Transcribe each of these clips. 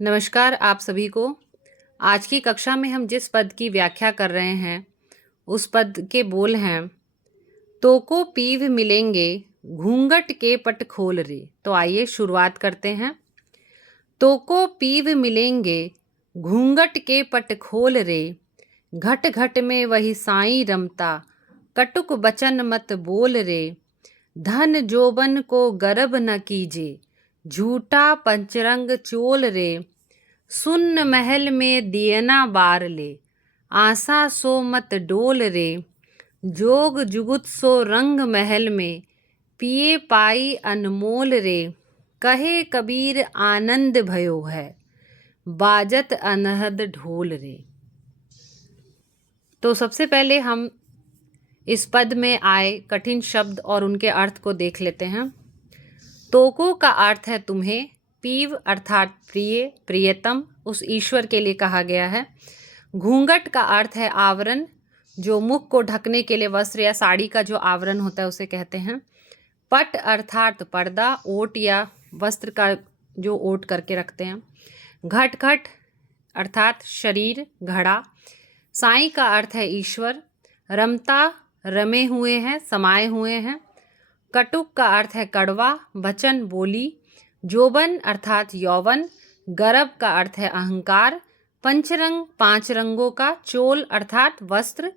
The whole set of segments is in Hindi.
नमस्कार आप सभी को। आज की कक्षा में हम जिस पद की व्याख्या कर रहे हैं उस पद के बोल हैं, तोको पीव मिलेंगे घूंघट के पट खोल रे। तो आइए शुरुआत करते हैं। तोको पीव मिलेंगे घूंघट के पट खोल रे, घट घट में वही साईं रमता, कटुक बचन मत बोल रे। धन जोबन को गर्भ न कीजे, झूठा पंचरंग चोल रे। सुन्न महल में दियना बार ले, आशा सो मत डोल रे। जोग जुगुत सो रंग महल में, पिए पाई अनमोल रे। कहे कबीर आनंद भयो है, बाजत अनहद ढोल रे। तो सबसे पहले हम इस पद में आए कठिन शब्द और उनके अर्थ को देख लेते हैं। तोको का अर्थ है तुम्हें, पीव अर्थात प्रिय, प्रियतम, उस ईश्वर के लिए कहा गया है। घूंघट का अर्थ है आवरण, जो मुख को ढकने के लिए वस्त्र या साड़ी का जो आवरण होता है उसे कहते हैं। पट अर्थात पर्दा, ओट या वस्त्र का जो ओट करके रखते हैं। घट घट अर्थात शरीर, घड़ा। साईं का अर्थ है ईश्वर। रमता रमे हुए हैं, समाये हुए हैं। कटुक का अर्थ है कड़वा, वचन बोली। जोबन अर्थात यौवन। गर्भ का अर्थ है अहंकार। पंचरंग पांच रंगों का। चोल अर्थात वस्त्र,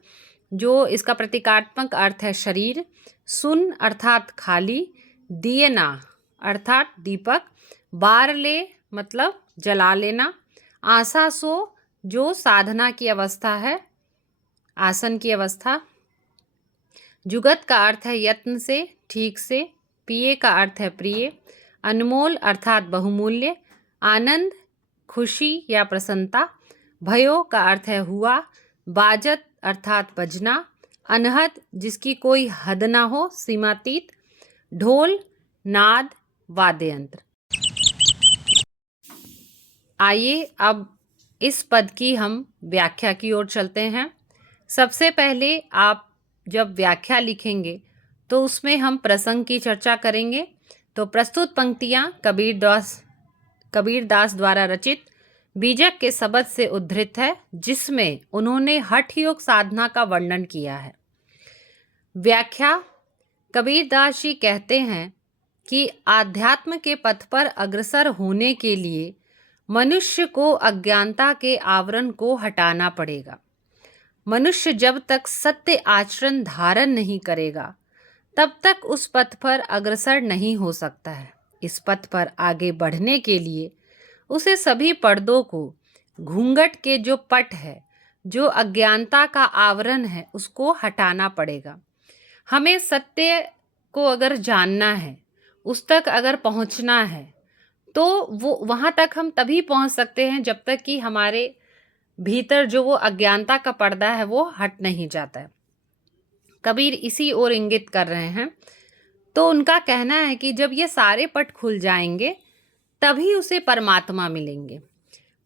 जो इसका प्रतीकात्मक अर्थ है शरीर। सुन अर्थात खाली। दियना अर्थात दीपक। बारले मतलब जला लेना। आशा सो जो साधना की अवस्था है, आसन की अवस्था। जुगत का अर्थ है यत्न से, ठीक से। पिए का अर्थ है प्रिय। अनमोल अर्थात बहुमूल्य। आनंद खुशी या प्रसन्नता। भयो का अर्थ है हुआ। बाजत अर्थात बजना। अनहद जिसकी कोई हद ना हो, सीमातीत। ढोल नाद, वाद्य यंत्र। आइए अब इस पद की हम व्याख्या की ओर चलते हैं। सबसे पहले आप जब व्याख्या लिखेंगे तो उसमें हम प्रसंग की चर्चा करेंगे। तो प्रस्तुत पंक्तियाँ कबीरदास द्वारा रचित बीजक के शब्द से उद्धृत है, जिसमें उन्होंने हठ योग साधना का वर्णन किया है। व्याख्या। कबीरदास जी कहते हैं कि आध्यात्म के पथ पर अग्रसर होने के लिए मनुष्य को अज्ञानता के आवरण को हटाना पड़ेगा। मनुष्य जब तक सत्य आचरण धारण नहीं करेगा तब तक उस पथ पर अग्रसर नहीं हो सकता है। इस पथ पर आगे बढ़ने के लिए उसे सभी पर्दों को, घूंघट के जो पट है, जो अज्ञानता का आवरण है, उसको हटाना पड़ेगा। हमें सत्य को अगर जानना है, उस तक अगर पहुंचना है, तो वो वहाँ तक हम तभी पहुंच सकते हैं जब तक कि हमारे भीतर जो वो अज्ञानता का पर्दा है वो हट नहीं जाता है। कबीर इसी ओर इंगित कर रहे हैं। तो उनका कहना है कि जब ये सारे पट खुल जाएंगे तभी उसे परमात्मा मिलेंगे।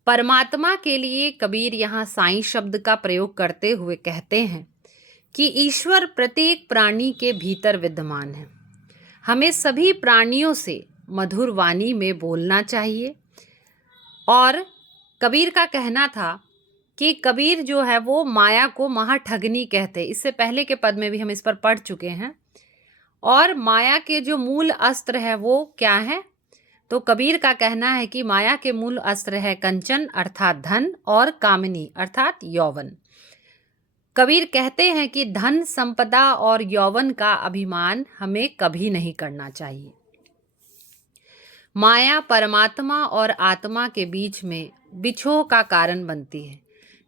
परमात्मा के लिए कबीर यहाँ साईं शब्द का प्रयोग करते हुए कहते हैं कि ईश्वर प्रत्येक प्राणी के भीतर विद्यमान है। हमें सभी प्राणियों से मधुर वाणी में बोलना चाहिए। और कबीर का कहना था कि कबीर जो है वो माया को महाठगनी कहते। इससे पहले के पद में भी हम इस पर पढ़ चुके हैं। और माया के जो मूल अस्त्र है वो क्या है? तो कबीर का कहना है कि माया के मूल अस्त्र है कंचन अर्थात धन और कामिनी अर्थात यौवन। कबीर कहते हैं कि धन, संपदा और यौवन का अभिमान हमें कभी नहीं करना चाहिए। माया परमात्मा और आत्मा के बीच में बिछोह का कारण बनती है।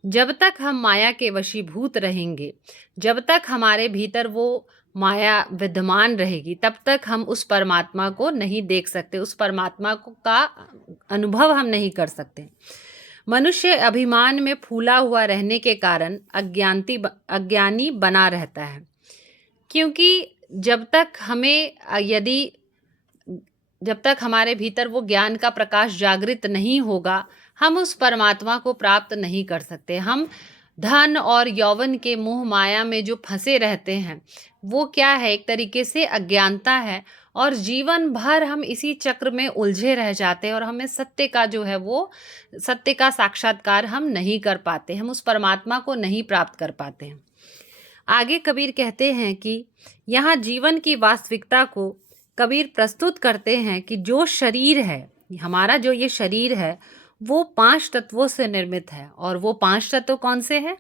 जब तक हम माया के वशीभूत रहेंगे, जब तक हमारे भीतर वो माया विद्यमान रहेगी, तब तक हम उस परमात्मा को नहीं देख सकते, उस परमात्मा को का अनुभव हम नहीं कर सकते। मनुष्य अभिमान में फूला हुआ रहने के कारण अज्ञानी बना रहता है, क्योंकि जब तक हमारे भीतर वो ज्ञान का प्रकाश जागृत नहीं होगा, हम उस परमात्मा को प्राप्त नहीं कर सकते। हम धन और यौवन के मोह माया में जो फंसे रहते हैं, वो क्या है? एक तरीके से अज्ञानता है। और जीवन भर हम इसी चक्र में उलझे रह जाते हैं और हमें सत्य का जो है वो सत्य का साक्षात्कार हम नहीं कर पाते, हम उस परमात्मा को नहीं प्राप्त कर पाते हैं। आगे कबीर कहते हैं कि यहाँ जीवन की वास्तविकता को कबीर प्रस्तुत करते हैं कि जो शरीर है, हमारा जो ये शरीर है, वो 5 तत्वों से निर्मित है। और वो 5 तत्व कौन से हैं?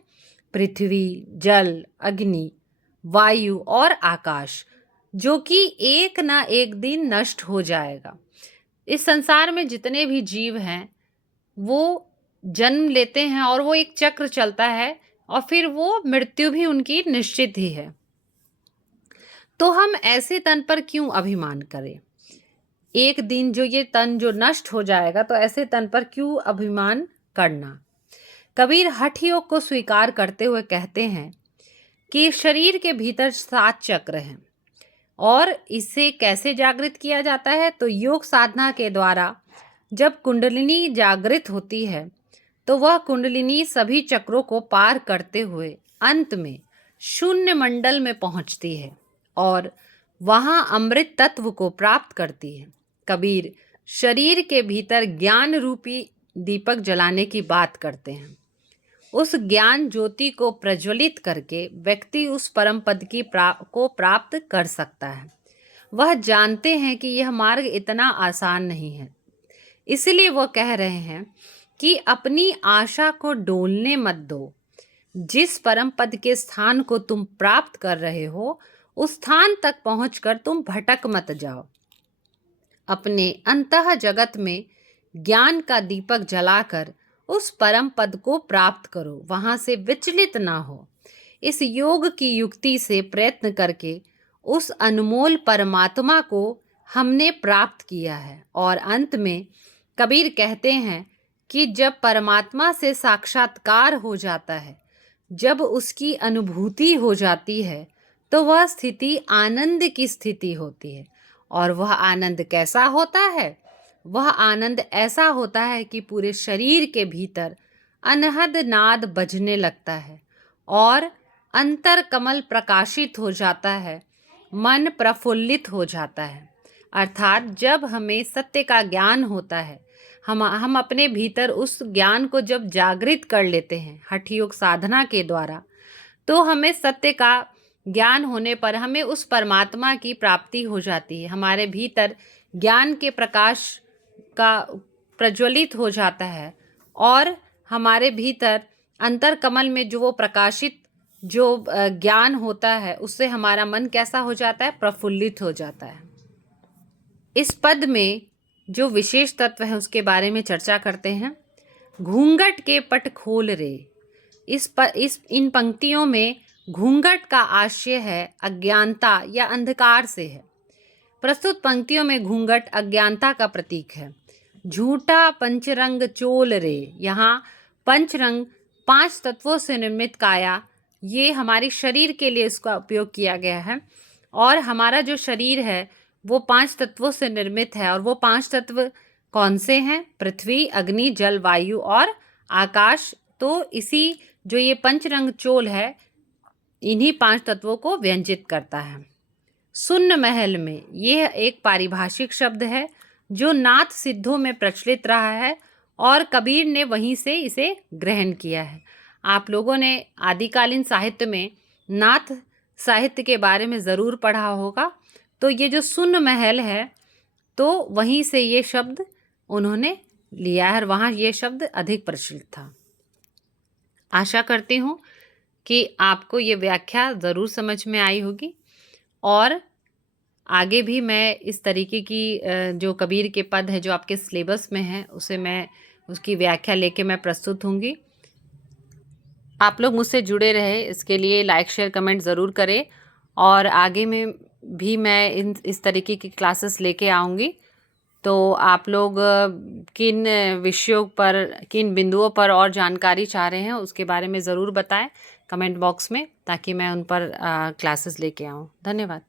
पृथ्वी, जल, अग्नि, वायु और आकाश, जो कि एक ना एक दिन नष्ट हो जाएगा। इस संसार में जितने भी जीव हैं वो जन्म लेते हैं और वो एक चक्र चलता है और फिर वो मृत्यु भी उनकी निश्चित ही है। तो हम ऐसे तन पर क्यों अभिमान करें? एक दिन जो ये तन जो नष्ट हो जाएगा, तो ऐसे तन पर क्यों अभिमान करना? कबीर हठ योग को स्वीकार करते हुए कहते हैं कि शरीर के भीतर 7 चक्र हैं और इसे कैसे जागृत किया जाता है? तो योग साधना के द्वारा जब कुंडलिनी जागृत होती है तो वह कुंडलिनी सभी चक्रों को पार करते हुए अंत में शून्य मंडल में पहुंचती है और वहां अमृत तत्व को प्राप्त करती है। कबीर शरीर के भीतर ज्ञान रूपी दीपक जलाने की बात करते हैं। उस ज्ञान ज्योति को प्रज्वलित करके व्यक्ति उस परम पद को प्राप्त कर सकता है। वह जानते हैं कि यह मार्ग इतना आसान नहीं है, इसलिए वह कह रहे हैं कि अपनी आशा को डोलने मत दो। जिस परम पद के स्थान को तुम प्राप्त कर रहे हो, उस स्थान तक पहुंचकर तुम भटक मत जाओ। अपने अंतः जगत में ज्ञान का दीपक जलाकर उस परम पद को प्राप्त करो, वहां से विचलित ना हो। इस योग की युक्ति से प्रयत्न करके उस अनमोल परमात्मा को हमने प्राप्त किया है। और अंत में कबीर कहते हैं कि जब परमात्मा से साक्षात्कार हो जाता है, जब उसकी अनुभूति हो जाती है, तो वह स्थिति आनंद की स्थिति होती है। और वह आनंद कैसा होता है? वह आनंद ऐसा होता है कि पूरे शरीर के भीतर अनहद नाद बजने लगता है और अंतर कमल प्रकाशित हो जाता है, मन प्रफुल्लित हो जाता है। अर्थात जब हमें सत्य का ज्ञान होता है, हम अपने भीतर उस ज्ञान को जब जागृत कर लेते हैं हठ योग साधना के द्वारा, तो हमें सत्य का ज्ञान होने पर हमें उस परमात्मा की प्राप्ति हो जाती है। हमारे भीतर ज्ञान के प्रकाश का प्रज्वलित हो जाता है और हमारे भीतर अंतर कमल में जो वो प्रकाशित जो ज्ञान होता है, उससे हमारा मन कैसा हो जाता है? प्रफुल्लित हो जाता है। इस पद में जो विशेष तत्व है उसके बारे में चर्चा करते हैं। घूंघट के पट खोल रे। इन पंक्तियों में घूंघट का आशय है अज्ञानता या अंधकार से है। प्रस्तुत पंक्तियों में घूंघट अज्ञानता का प्रतीक है। झूठा पंचरंग चोल रे। यहाँ पंचरंग 5 तत्वों से निर्मित काया, ये हमारे शरीर के लिए इसका उपयोग किया गया है। और हमारा जो शरीर है वो 5 तत्वों से निर्मित है। और वो 5 तत्व कौन से हैं? पृथ्वी, अग्नि, जल, वायु और आकाश। तो इसी जो ये पंचरंग चोल है, इन्हीं 5 तत्वों को व्यंजित करता है। सुन्न महल में, यह एक पारिभाषिक शब्द है जो नाथ सिद्धों में प्रचलित रहा है और कबीर ने वहीं से इसे ग्रहण किया है। आप लोगों ने आदिकालीन साहित्य में नाथ साहित्य के बारे में ज़रूर पढ़ा होगा। तो ये जो सुन्न महल है, तो वहीं से ये शब्द उन्होंने लिया है और वहाँ ये शब्द अधिक प्रचलित था। आशा करती हूँ कि आपको ये व्याख्या ज़रूर समझ में आई होगी और आगे भी मैं इस तरीके की जो कबीर के पद है जो आपके सिलेबस में है, उसे मैं उसकी व्याख्या लेके मैं प्रस्तुत होंगी। आप लोग मुझसे जुड़े रहे, इसके लिए लाइक शेयर कमेंट ज़रूर करें और आगे में भी मैं इस तरीके की क्लासेस लेके आऊँगी। तो आप लोग किन विषयों पर, किन बिंदुओं पर और जानकारी चाह रहे हैं उसके बारे में ज़रूर बताएं कमेंट बॉक्स में, ताकि मैं उन पर क्लासेस लेके आऊँ। धन्यवाद।